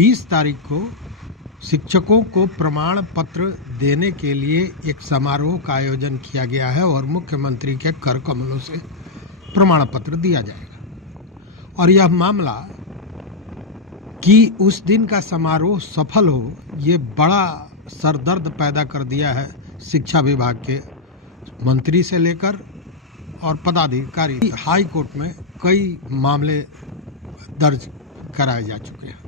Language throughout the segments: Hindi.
20 तारीख को शिक्षकों को प्रमाण पत्र देने के लिए एक समारोह का आयोजन किया गया है और मुख्यमंत्री के कर कमलों से प्रमाण पत्र दिया जाएगा। और यह मामला कि उस दिन का समारोह सफल हो, ये बड़ा सरदर्द पैदा कर दिया है शिक्षा विभाग के मंत्री से लेकर और पदाधिकारी। हाई कोर्ट में कई मामले दर्ज कराए जा चुके हैं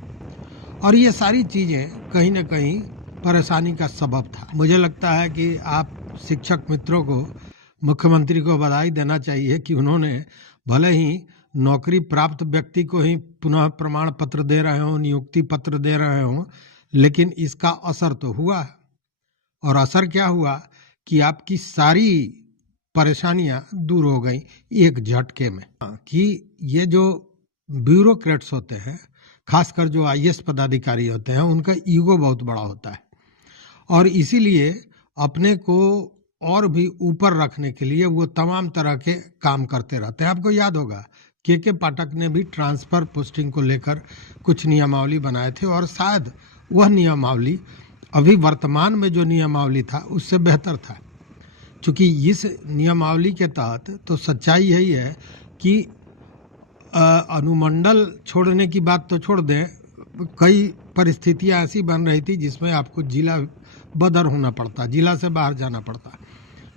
और ये सारी चीजें कहीं न कहीं परेशानी का सबब था। मुझे लगता है कि आप शिक्षक मित्रों को, मुख्यमंत्री को बधाई देना चाहिए कि उन्होंने भले ही नौकरी प्राप्त व्यक्ति को ही पुनः प्रमाण पत्र दे रहे हों, नियुक्ति पत्र दे रहे हों, लेकिन इसका असर तो हुआ है। और असर क्या हुआ कि आपकी सारी परेशानियां दूर हो गई एक झटके में। कि ये जो ब्यूरोक्रेट्स होते हैं, खासकर जो आईएएस पदाधिकारी होते हैं, उनका ईगो बहुत बड़ा होता है और इसीलिए अपने को और भी ऊपर रखने के लिए वो तमाम तरह के काम करते रहते हैं। आपको याद होगा के पाठक ने भी ट्रांसफर पोस्टिंग को लेकर कुछ नियमावली बनाए थे और शायद वह नियमावली अभी वर्तमान में जो नियमावली था उससे बेहतर था, क्योंकि इस नियमावली के तहत तो सच्चाई यही है कि अनुमंडल छोड़ने की बात तो छोड़ दें, कई परिस्थितियां ऐसी बन रही थी जिसमें आपको जिला बदर होना पड़ता, जिला से बाहर जाना पड़ता,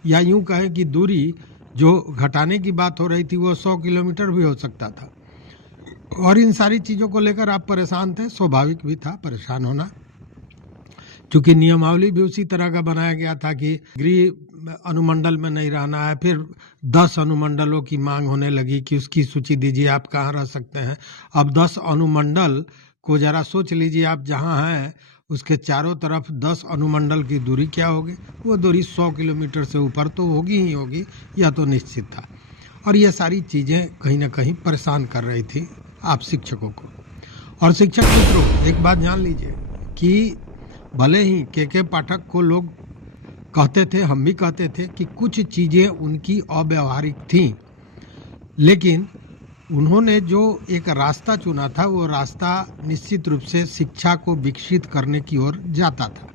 या यूं कहें कि दूरी जो घटाने की बात हो रही थी वो 100 किलोमीटर भी हो सकता था। और इन सारी चीज़ों को लेकर आप परेशान थे, स्वाभाविक भी था परेशान होना, क्योंकि नियमावली भी उसी तरह का बनाया गया था कि गृह अनुमंडल में नहीं रहना है। फिर 10 अनुमंडलों की मांग होने लगी कि उसकी सूची दीजिए, आप कहाँ रह सकते हैं। अब 10 अनुमंडल को जरा सोच लीजिए, आप जहाँ हैं उसके चारों तरफ 10 अनुमंडल की दूरी क्या होगी? वो दूरी 100 किलोमीटर से ऊपर तो होगी ही होगी, यह तो निश्चित था। और ये सारी चीज़ें कहीं ना कहीं परेशान कर रही थी आप शिक्षकों को। और शिक्षक मित्रों, एक बात जान लीजिए कि भले ही के पाठक को लोग कहते थे, हम भी कहते थे कि कुछ चीज़ें उनकी अव्यावहारिक थीं, लेकिन उन्होंने जो एक रास्ता चुना था वो रास्ता निश्चित रूप से शिक्षा को विकसित करने की ओर जाता था।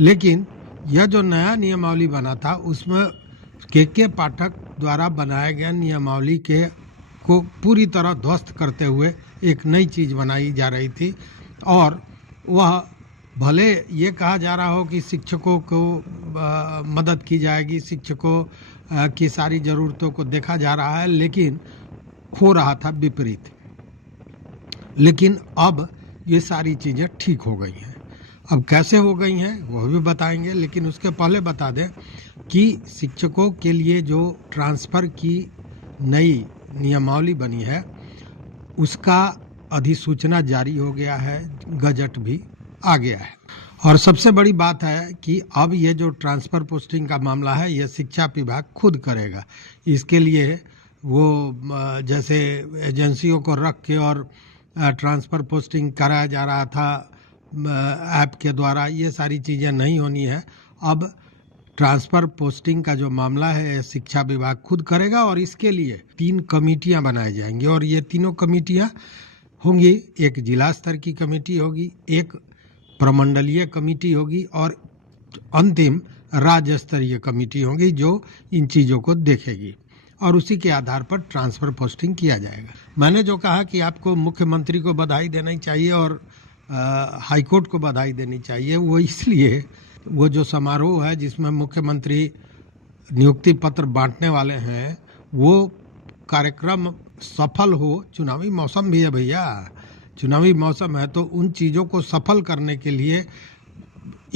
लेकिन यह जो नया नियमावली बना था उसमें के पाठक द्वारा बनाया गया नियमावली के को पूरी तरह ध्वस्त करते हुए एक नई चीज़ बनाई जा रही थी। और वह भले ये कहा जा रहा हो कि शिक्षकों को मदद की जाएगी, शिक्षकों की सारी ज़रूरतों को देखा जा रहा है, लेकिन हो रहा था विपरीत। लेकिन अब ये सारी चीज़ें ठीक हो गई हैं। अब कैसे हो गई हैं वो भी बताएंगे, लेकिन उसके पहले बता दें कि शिक्षकों के लिए जो ट्रांसफ़र की नई नियमावली बनी है उसका अधिसूचना जारी हो गया है, गजट भी आ गया है। और सबसे बड़ी बात है कि अब ये जो ट्रांसफ़र पोस्टिंग का मामला है ये शिक्षा विभाग खुद करेगा। इसके लिए वो जैसे एजेंसियों को रख के और ट्रांसफ़र पोस्टिंग कराया जा रहा था ऐप के द्वारा, ये सारी चीज़ें नहीं होनी है। अब ट्रांसफ़र पोस्टिंग का जो मामला है शिक्षा विभाग खुद करेगा और इसके लिए 3 कमेटियां बनाई जाएंगी और ये तीनों कमेटियां होंगी, एक जिला स्तर की कमेटी होगी, एक प्रमंडलीय कमेटी होगी और अंतिम राज्य स्तरीय कमेटी होगी जो इन चीज़ों को देखेगी और उसी के आधार पर ट्रांसफ़र पोस्टिंग किया जाएगा। मैंने जो कहा कि आपको मुख्यमंत्री को बधाई देनी चाहिए और हाईकोर्ट को बधाई देनी चाहिए, वो इसलिए वो जो समारोह है जिसमें मुख्यमंत्री नियुक्ति पत्र बांटने वाले हैं वो कार्यक्रम सफल हो। चुनावी मौसम भी है भैया, चुनावी मौसम है तो उन चीज़ों को सफल करने के लिए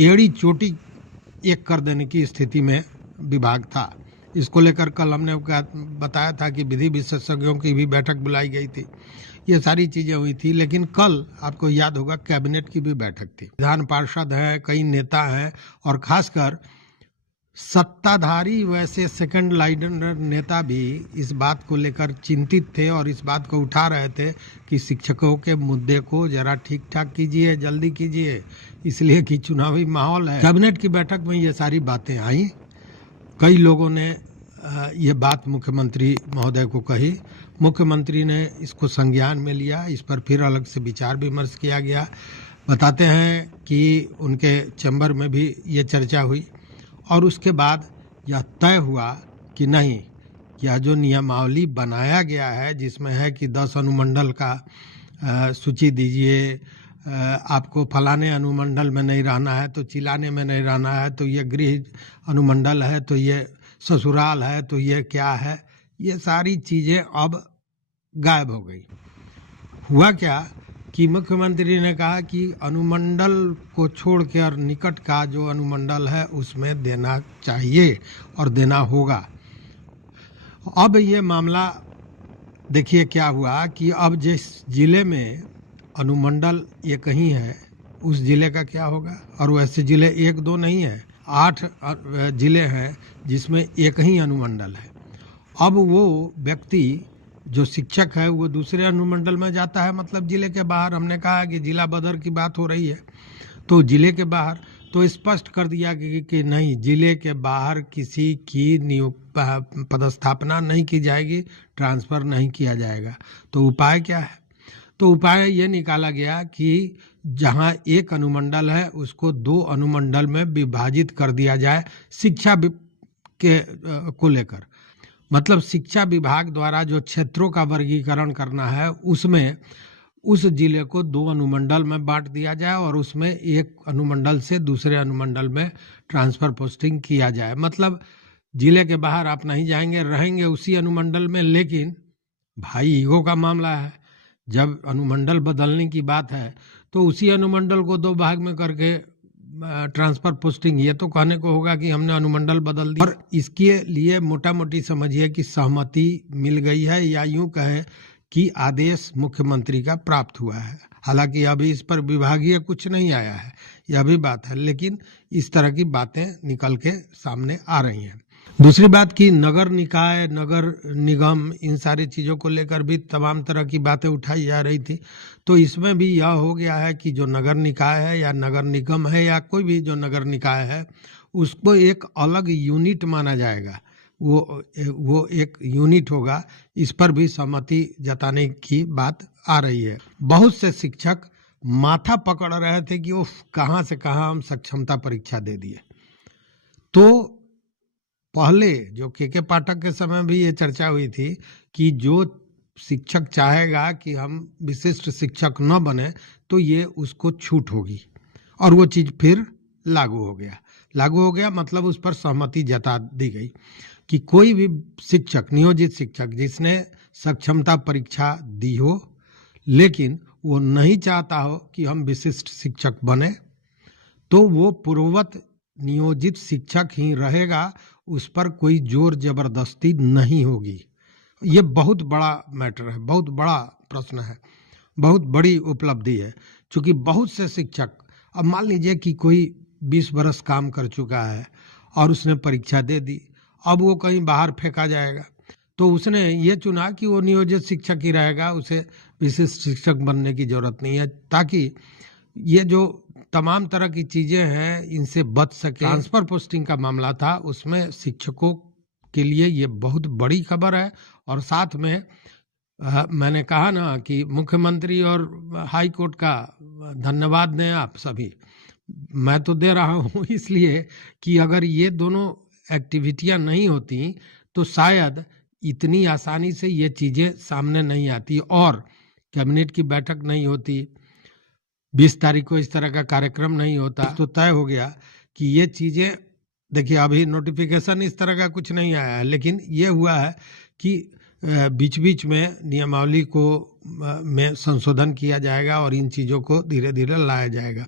एड़ी चोटी एक कर देने की स्थिति में विभाग था। इसको लेकर कल हमने बताया था कि विधि विशेषज्ञों की भी बैठक बुलाई गई थी, ये सारी चीज़ें हुई थी। लेकिन कल आपको याद होगा कैबिनेट की भी बैठक थी, विधान पार्षद हैं, कई नेता हैं और खासकर सत्ताधारी वैसे सेकंड लाइनर नेता भी इस बात को लेकर चिंतित थे और इस बात को उठा रहे थे कि शिक्षकों के मुद्दे को जरा ठीक ठाक कीजिए, जल्दी कीजिए, इसलिए कि चुनावी माहौल है। कैबिनेट की बैठक में ये सारी बातें आई, कई लोगों ने ये बात मुख्यमंत्री महोदय को कही। मुख्यमंत्री ने इसको संज्ञान में लिया, इस पर फिर अलग से विचार विमर्श किया गया। बताते हैं कि उनके चैम्बर में भी ये चर्चा हुई और उसके बाद यह तय हुआ कि नहीं, यह जो नियमावली बनाया गया है जिसमें है कि 10 अनुमंडल का सूची दीजिए, आपको फलाने अनुमंडल में नहीं रहना है तो चिलाने में नहीं रहना है, तो ये गृह अनुमंडल है तो ये ससुराल है तो ये क्या है, ये सारी चीज़ें अब गायब हो गई। हुआ क्या कि मुख्यमंत्री ने कहा कि अनुमंडल को छोड़ के और निकट का जो अनुमंडल है उसमें देना चाहिए और देना होगा। अब ये मामला देखिए क्या हुआ कि अब जिस जिले में अनुमंडल एक ही है उस जिले का क्या होगा। और वैसे जिले 1-2 नहीं है, 8 जिले हैं जिसमें एक ही अनुमंडल है। अब वो व्यक्ति जो शिक्षक है वो दूसरे अनुमंडल में जाता है, मतलब जिले के बाहर। हमने कहा कि जिला बदर की बात हो रही है तो जिले के बाहर, तो स्पष्ट कर दिया कि नहीं, जिले के बाहर किसी की पदस्थापना नहीं की जाएगी, ट्रांसफ़र नहीं किया जाएगा। तो उपाय क्या है? तो उपाय ये निकाला गया कि जहां एक अनुमंडल है उसको 2 अनुमंडल में विभाजित कर दिया जाए शिक्षा को लेकर। मतलब शिक्षा विभाग द्वारा जो क्षेत्रों का वर्गीकरण करना है उसमें उस जिले को 2 अनुमंडल में बांट दिया जाए और उसमें एक अनुमंडल से दूसरे अनुमंडल में ट्रांसफर पोस्टिंग किया जाए। मतलब जिले के बाहर आप नहीं जाएंगे, रहेंगे उसी अनुमंडल में, लेकिन भाई ईगो का मामला है। जब अनुमंडल बदलने की बात है तो उसी अनुमंडल को 2 भाग में करके ट्रांसफर पोस्टिंग, ये तो कहने को होगा कि हमने अनुमंडल बदल दिया। और इसके लिए मोटा मोटी समझिए कि सहमति मिल गई है, या यूं कहे कि आदेश मुख्यमंत्री का प्राप्त हुआ है। हालांकि अभी इस पर विभागीय कुछ नहीं आया है, यह भी बात है, लेकिन इस तरह की बातें निकल के सामने आ रही हैं। दूसरी बात कि नगर निकाय, नगर निगम, इन सारी चीज़ों को लेकर भी तमाम तरह की बातें उठाई जा रही थी। तो इसमें भी यह हो गया है कि जो नगर निकाय है या नगर निगम है या कोई भी जो नगर निकाय है उसको एक अलग यूनिट माना जाएगा, वो एक यूनिट होगा। इस पर भी सहमति जताने की बात आ रही है। बहुत से शिक्षक माथा पकड़ रहे थे कि वो कहाँ से कहाँ हम सक्षमता परीक्षा दे दिए। तो पहले जो के पाठक के समय भी ये चर्चा हुई थी कि जो शिक्षक चाहेगा कि हम विशिष्ट शिक्षक न बने तो ये उसको छूट होगी, और वो चीज़ फिर लागू हो गया। मतलब उस पर सहमति जता दी गई कि कोई भी शिक्षक, नियोजित शिक्षक जिसने सक्षमता परीक्षा दी हो लेकिन वो नहीं चाहता हो कि हम विशिष्ट शिक्षक बने, तो वो पूर्ववत नियोजित शिक्षक ही रहेगा, उस पर कोई जोर जबरदस्ती नहीं होगी। ये बहुत बड़ा मैटर है, बहुत बड़ा प्रश्न है, बहुत बड़ी उपलब्धि है। क्योंकि बहुत से शिक्षक, अब मान लीजिए कि कोई 20 बरस काम कर चुका है और उसने परीक्षा दे दी, अब वो कहीं बाहर फेंका जाएगा, तो उसने ये चुना कि वो नियोजित शिक्षक ही रहेगा, उसे विशिष्ट शिक्षक बनने की जरूरत नहीं है, ताकि ये जो तमाम तरह की चीजें हैं इनसे बच सके। ट्रांसफर पोस्टिंग का मामला था, उसमें शिक्षकों के लिए ये बहुत बड़ी खबर है। और साथ में मैंने कहा ना कि मुख्यमंत्री और हाई कोर्ट का धन्यवाद दें आप सभी। मैं तो दे रहा हूँ इसलिए कि अगर ये दोनों एक्टिविटियां नहीं होती तो शायद इतनी आसानी से ये चीजें सामने नहीं आती और कैबिनेट की बैठक नहीं होती, 20 तारीख को इस तरह का कार्यक्रम नहीं होता। तो तय हो गया कि ये चीज़ें, देखिए अभी नोटिफिकेशन इस तरह का कुछ नहीं आया है, लेकिन ये हुआ है कि बीच बीच में नियमावली को में संशोधन किया जाएगा और इन चीज़ों को धीरे धीरे लाया जाएगा।